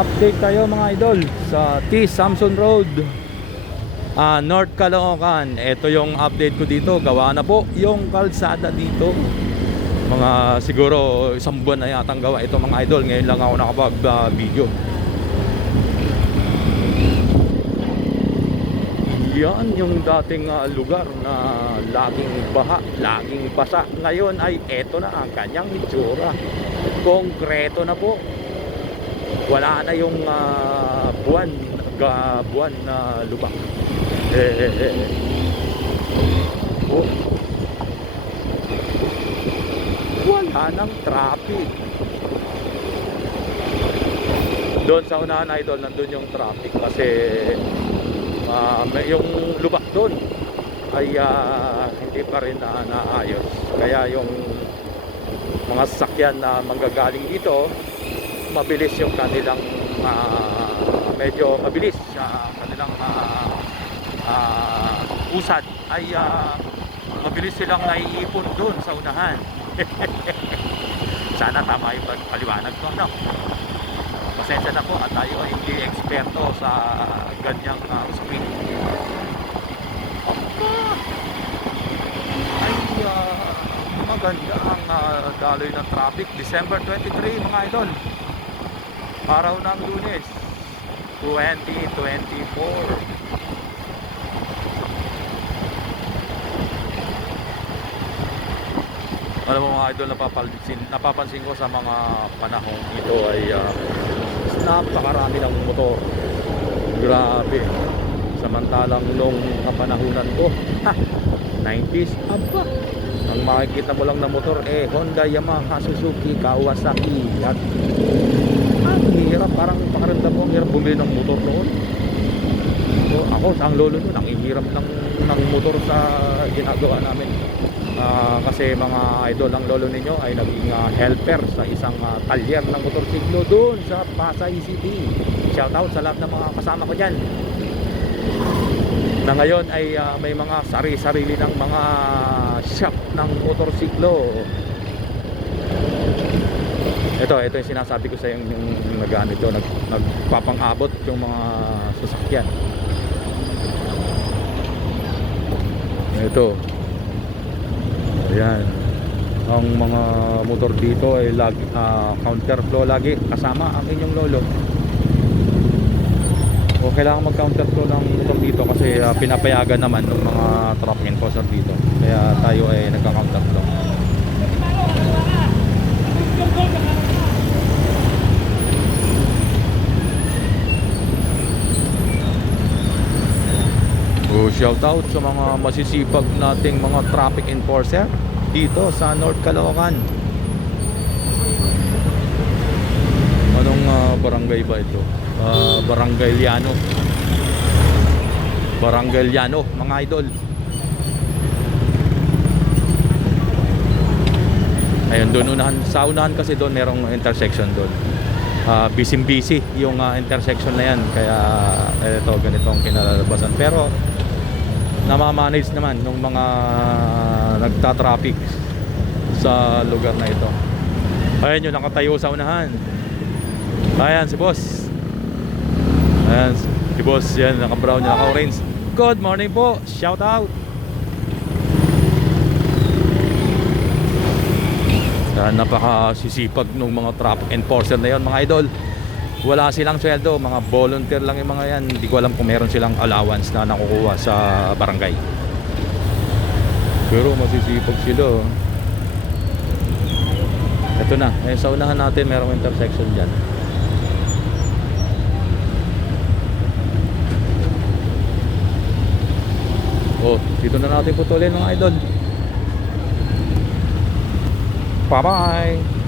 Update tayo mga idol sa T. Samson Road, North Caloocan. Ito yung update ko dito. Gawa na po yung kalsada dito. Mga siguro isang buwan na yatang gawa ito mga idol. Ngayon lang ako nakapag-video. Yan yung dating lugar na laging baha, laging basa. Ngayon ay eto na ang kanyang itsura. Konkreto na po. Wala na yung buwan na lubak. Oh. Wala nang traffic. Doon sa unahan idol, nandun yung traffic kasi yung lubak doon ay hindi pa rin naayos. Kaya yung mga sasakyan na manggagaling dito, mabilis yung kanilang medyo mabilis sa kanilang usad ay mabilis silang naiipon doon sa unahan. Sana tama yung paliwanag ko, no? Pasensya na po at tayo ay hindi eksperto sa ganyang speed. Ay maganda ang daloy ng traffic. December 23 mga idol, araw ng Lunes 2024. Alam mo mga idol, napapansin ko sa mga panahon ito ay napakarami ng motor. Grabe. Samantalang nung kapanahunan ko 90s, aba, ang makikita mo lang na motor Honda, Yamaha, Suzuki, Kawasaki. At ang hirap, parang pakaramdam mo ang hirap bumili ng motor noon. So, ako sa ang lolo nun, ang hirap ng motor sa ginagawa namin. Kasi mga idol, ang lolo ninyo ay naging helper sa isang talyer ng motorsiklo doon sa Pasay City. Shout out sa lahat ng mga kasama ko dyan, na ngayon ay may mga sarili ng mga shop ng motorsiklo. Ito yung sinasabi ko sa yung nagganito, nagpapang-abot yung mga sasakyan. Ito, ayan, ang mga motor dito ay counterflow lagi kasama ang inyong lolo. O kailangan mag-counterflow ng motor dito kasi pinapayagan naman ng mga traffic enforcer dito. Kaya tayo ay nagka-counterflow. Shout out sa mga masisipag nating mga traffic enforcer dito sa North Caloocan. Anong barangay ba ito? Barangay Llano. Barangay Llano mga idol. Ayun, doon sa unahan kasi doon merong intersection doon. Busy yung intersection na yan. Kaya ito, ganito ang kinalalabasan. Pero namamanage naman ng mga nagtatraffic sa lugar na ito. Ayan yung nakatayo sa unahan. Ayan si boss. Ayan si boss, yan, naka-brown, naka-orange. Good morning po, shout out. Napakasisipag ng mga traffic enforcer na yon mga idol. Wala silang sweldo, mga volunteer lang yung mga yan. Hindi ko alam kung meron silang allowance na nakukuha sa barangay. Pero masisipag sila. Ito na, sa unahan natin merong intersection dyan. Dito na natin putulin mga idol. Bye bye.